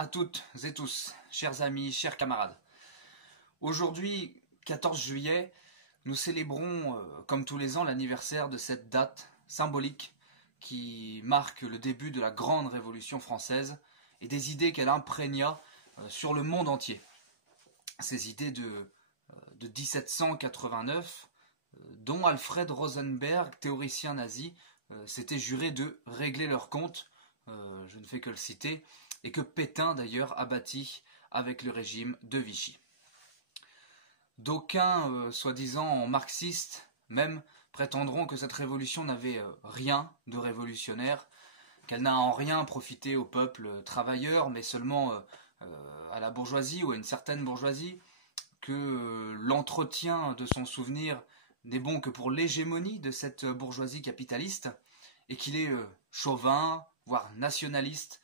à toutes et tous, chers amis, chers camarades. Aujourd'hui, 14 juillet, nous célébrons, comme tous les ans, l'anniversaire de cette date symbolique qui marque le début de la grande Révolution française et des idées qu'elle imprégna sur le monde entier. Ces idées de 1789, dont Alfred Rosenberg, théoricien nazi, s'était juré de régler leur compte, je ne fais que le citer, et que Pétain d'ailleurs abattit avec le régime de Vichy. D'aucuns, soi-disant marxistes même, prétendront que cette révolution n'avait rien de révolutionnaire, qu'elle n'a en rien profité au peuple travailleur, mais seulement à la bourgeoisie ou à une certaine bourgeoisie, que l'entretien de son souvenir n'est bon que pour l'hégémonie de cette bourgeoisie capitaliste, et qu'il est chauvin, voire nationaliste,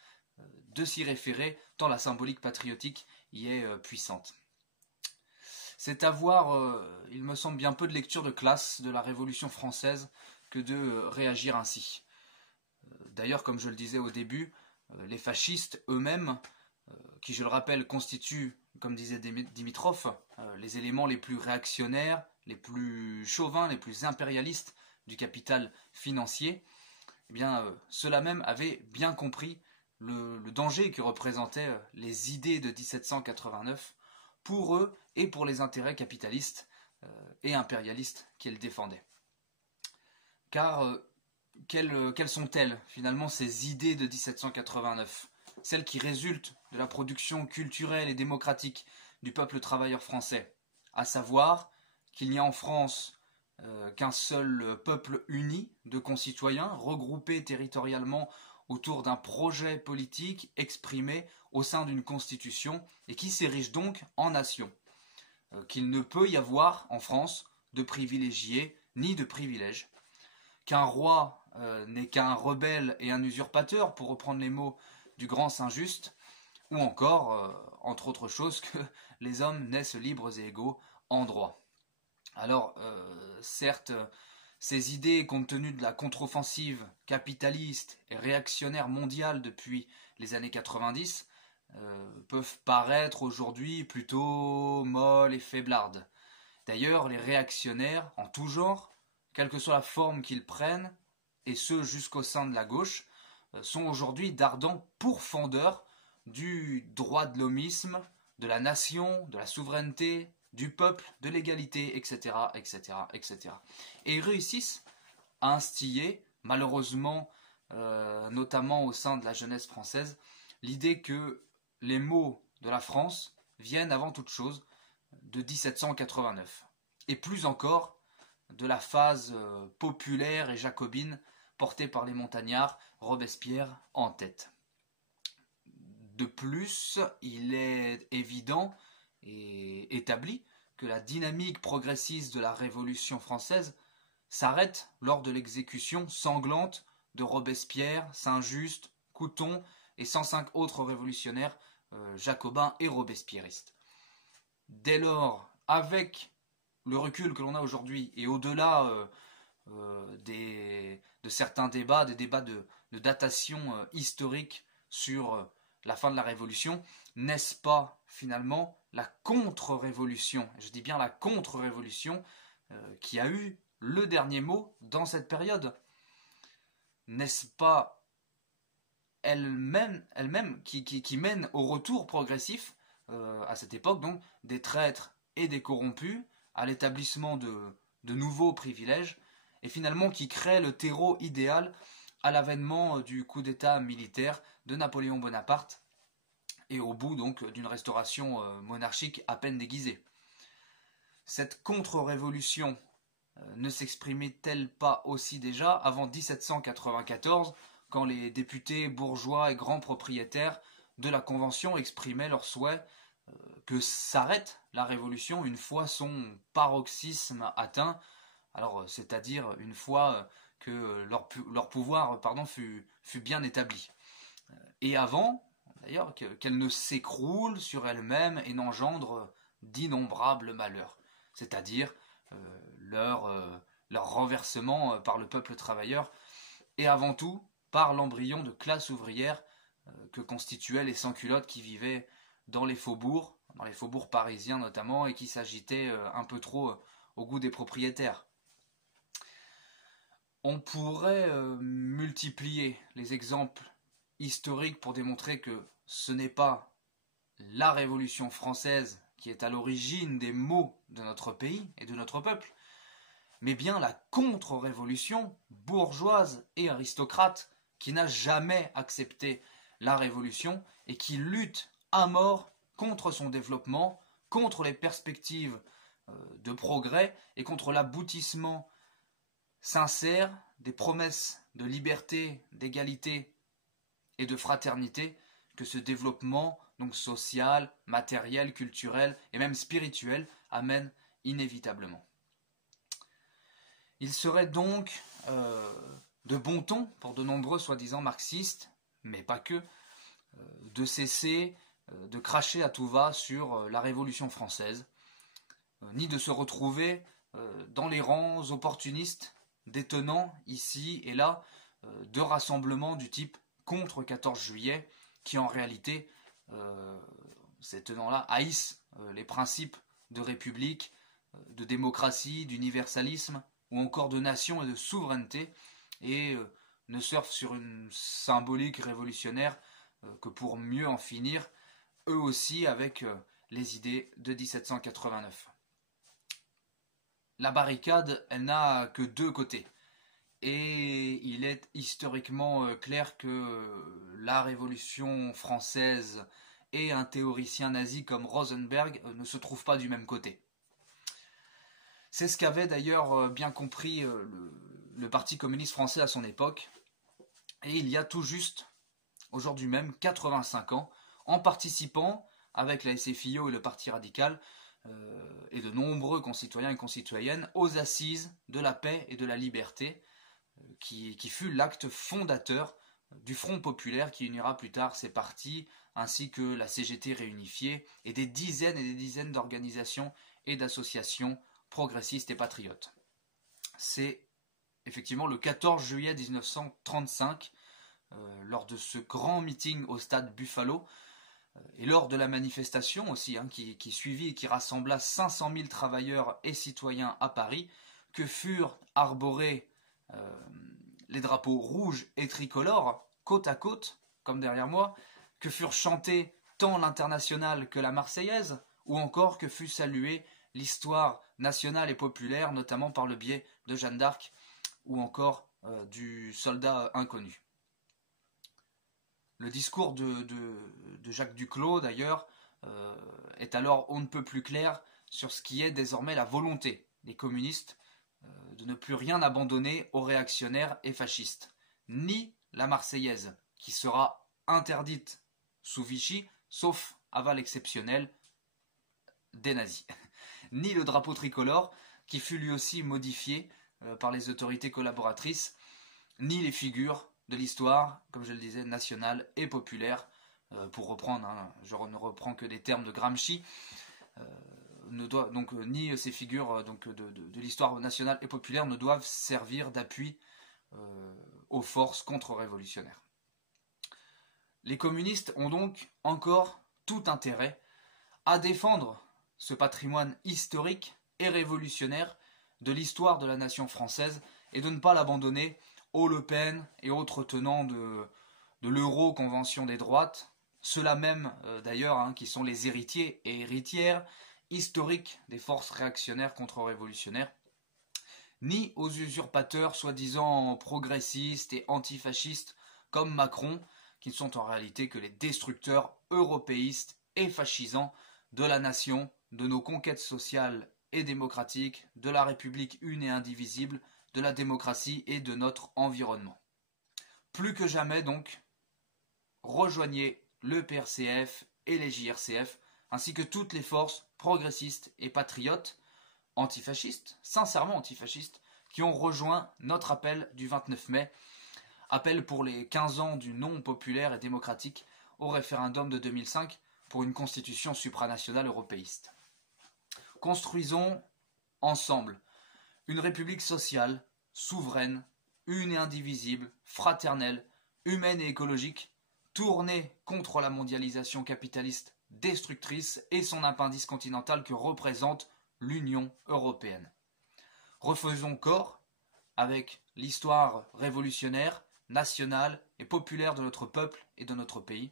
de s'y référer, tant la symbolique patriotique y est puissante. C'est avoir, il me semble, bien peu de lecture de classe de la Révolution française que de réagir ainsi. D'ailleurs, comme je le disais au début, les fascistes eux-mêmes, qui je le rappelle constituent, comme disait Dimitrov, les éléments les plus réactionnaires, les plus chauvins, les plus impérialistes du capital financier, eh bien, ceux-là même avaient bien compris le danger que représentaient les idées de 1789 pour eux et pour les intérêts capitalistes et impérialistes qu'ils défendaient. Car quelles sont-elles finalement ces idées de 1789 ? Celles qui résultent de la production culturelle et démocratique du peuple travailleur français, à savoir qu'il n'y a en France qu'un seul peuple uni de concitoyens, regroupés territorialement autour d'un projet politique exprimé au sein d'une constitution et qui s'érige donc en nation. Qu'il ne peut y avoir en France de privilégiés ni de privilèges. Qu'un roi n'est qu'un rebelle et un usurpateur, pour reprendre les mots du grand Saint-Just, ou encore, entre autres choses, que les hommes naissent libres et égaux en droit. Alors, certes, ces idées, compte tenu de la contre-offensive capitaliste et réactionnaire mondiale depuis les années 90, peuvent paraître aujourd'hui plutôt molles et faiblardes. D'ailleurs, les réactionnaires, en tout genre, quelle que soit la forme qu'ils prennent, et ce jusqu'au sein de la gauche, sont aujourd'hui d'ardents pourfendeurs du droit de l'hommisme, de la nation, de la souveraineté, du peuple, de l'égalité, etc., etc., etc. Et ils réussissent à instiller, malheureusement, notamment au sein de la jeunesse française, l'idée que les maux de la France viennent avant toute chose de 1789, et plus encore de la phase populaire et jacobine portée par les montagnards, Robespierre en tête. De plus, il est évident et établi que la dynamique progressiste de la Révolution française s'arrête lors de l'exécution sanglante de Robespierre, Saint-Just, Couthon et 105 autres révolutionnaires jacobins et robespierristes. Dès lors, avec le recul que l'on a aujourd'hui et au-delà de certains débats, des débats de datation historique sur la fin de la Révolution, n'est-ce pas finalement la contre-révolution, je dis bien la contre-révolution, qui a eu le dernier mot dans cette période? N'est-ce pas elle-même qui mène au retour progressif, à cette époque donc, des traîtres et des corrompus, à l'établissement de nouveaux privilèges, et finalement qui crée le terreau idéal à l'avènement du coup d'État militaire de Napoléon Bonaparte, et au bout donc d'une restauration monarchique à peine déguisée. Cette contre-révolution ne s'exprimait-elle pas aussi déjà avant 1794, quand les députés bourgeois et grands propriétaires de la Convention exprimaient leur souhait que s'arrête la Révolution une fois son paroxysme atteint, alors c'est-à-dire une fois que leur pouvoir fut bien établi. Et avant, d'ailleurs, qu'elle ne s'écroule sur elle-même et n'engendre d'innombrables malheurs, c'est-à-dire leur renversement par le peuple travailleur, et avant tout par l'embryon de classe ouvrière que constituaient les sans-culottes qui vivaient dans les faubourgs parisiens notamment, et qui s'agitaient un peu trop au goût des propriétaires. On pourrait multiplier les exemples historiques pour démontrer que ce n'est pas la Révolution française qui est à l'origine des maux de notre pays et de notre peuple, mais bien la contre-révolution bourgeoise et aristocrate qui n'a jamais accepté la révolution et qui lutte à mort contre son développement, contre les perspectives de progrès et contre l'aboutissement sincère des promesses de liberté, d'égalité et de fraternité que ce développement donc social, matériel, culturel et même spirituel amène inévitablement. Il serait donc de bon ton pour de nombreux soi-disant marxistes, mais pas que, de cesser de cracher à tout va sur la Révolution française, ni de se retrouver dans les rangs opportunistes détenant ici et là de rassemblements du type contre 14 juillet, qui en réalité, ces tenants-là, haïssent les principes de république, de démocratie, d'universalisme, ou encore de nation et de souveraineté, et ne surfent sur une symbolique révolutionnaire que pour mieux en finir, eux aussi, avec les idées de 1789. La barricade, elle n'a que deux côtés. Et il est historiquement clair que la Révolution française et un théoricien nazi comme Rosenberg ne se trouvent pas du même côté. C'est ce qu'avait d'ailleurs bien compris le Parti communiste français à son époque. Et il y a tout juste, aujourd'hui même, 85 ans, en participant avec la SFIO et le Parti radical, et de nombreux concitoyens et concitoyennes, aux assises de la paix et de la liberté, qui fut l'acte fondateur du Front populaire qui unira plus tard ces partis, ainsi que la CGT réunifiée, et des dizaines d'organisations et d'associations progressistes et patriotes. C'est effectivement le 14 juillet 1935, lors de ce grand meeting au stade Buffalo, et lors de la manifestation aussi, qui suivit et qui rassembla 500 000 travailleurs et citoyens à Paris, que furent arborés les drapeaux rouges et tricolores, côte à côte, comme derrière moi, que furent chantés tant l'Internationale que la Marseillaise, ou encore que fut saluée l'histoire nationale et populaire, notamment par le biais de Jeanne d'Arc, ou encore du soldat inconnu. Le discours de Jacques Duclos, d'ailleurs, est alors on ne peut plus clair sur ce qui est désormais la volonté des communistes de ne plus rien abandonner aux réactionnaires et fascistes, ni la Marseillaise, qui sera interdite sous Vichy, sauf aval exceptionnel des nazis, ni le drapeau tricolore, qui fut lui aussi modifié par les autorités collaboratrices, ni les figures de l'histoire, comme je le disais, nationale et populaire, pour reprendre, je ne reprends que des termes de Gramsci, ni ces figures de l'histoire nationale et populaire ne doivent servir d'appui aux forces contre-révolutionnaires. Les communistes ont donc encore tout intérêt à défendre ce patrimoine historique et révolutionnaire de l'histoire de la nation française et de ne pas l'abandonner aux Le Pen et autres tenants de l'euro-convention des droites, ceux-là même d'ailleurs qui sont les héritiers et héritières historiques des forces réactionnaires contre-révolutionnaires, ni aux usurpateurs soi-disant progressistes et antifascistes comme Macron, qui ne sont en réalité que les destructeurs européistes et fascisants de la nation, de nos conquêtes sociales et démocratiques, de la République une et indivisible, de la démocratie et de notre environnement. Plus que jamais donc, rejoignez le PRCF et les JRCF, ainsi que toutes les forces progressistes et patriotes, antifascistes, sincèrement antifascistes, qui ont rejoint notre appel du 29 mai, appel pour les 15 ans du non populaire et démocratique au référendum de 2005 pour une constitution supranationale européiste. Construisons ensemble une république sociale, souveraine, une et indivisible, fraternelle, humaine et écologique, tourner contre la mondialisation capitaliste destructrice et son appendice continental que représente l'Union européenne. Refaisons corps avec l'histoire révolutionnaire, nationale et populaire de notre peuple et de notre pays.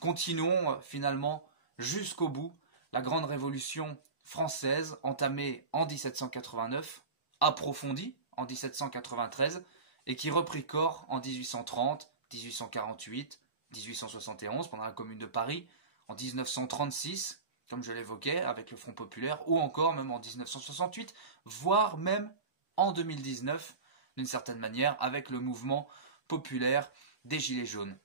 Continuons finalement jusqu'au bout la grande révolution française entamée en 1789, approfondie en 1793 et qui reprit corps en 1830, 1848, 1871 pendant la Commune de Paris, en 1936, comme je l'évoquais, avec le Front populaire, ou encore même en 1968, voire même en 2019, d'une certaine manière, avec le mouvement populaire des Gilets jaunes.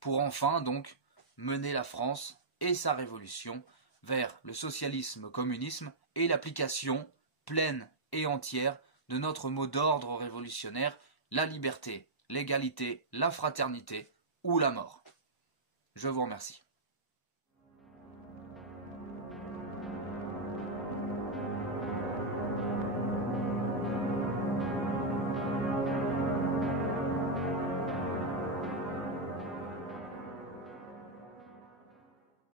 Pour enfin, donc, mener la France et sa révolution vers le socialisme-communisme et l'application pleine et entière de notre mot d'ordre révolutionnaire, la liberté, l'égalité, la fraternité ou la mort. Je vous remercie.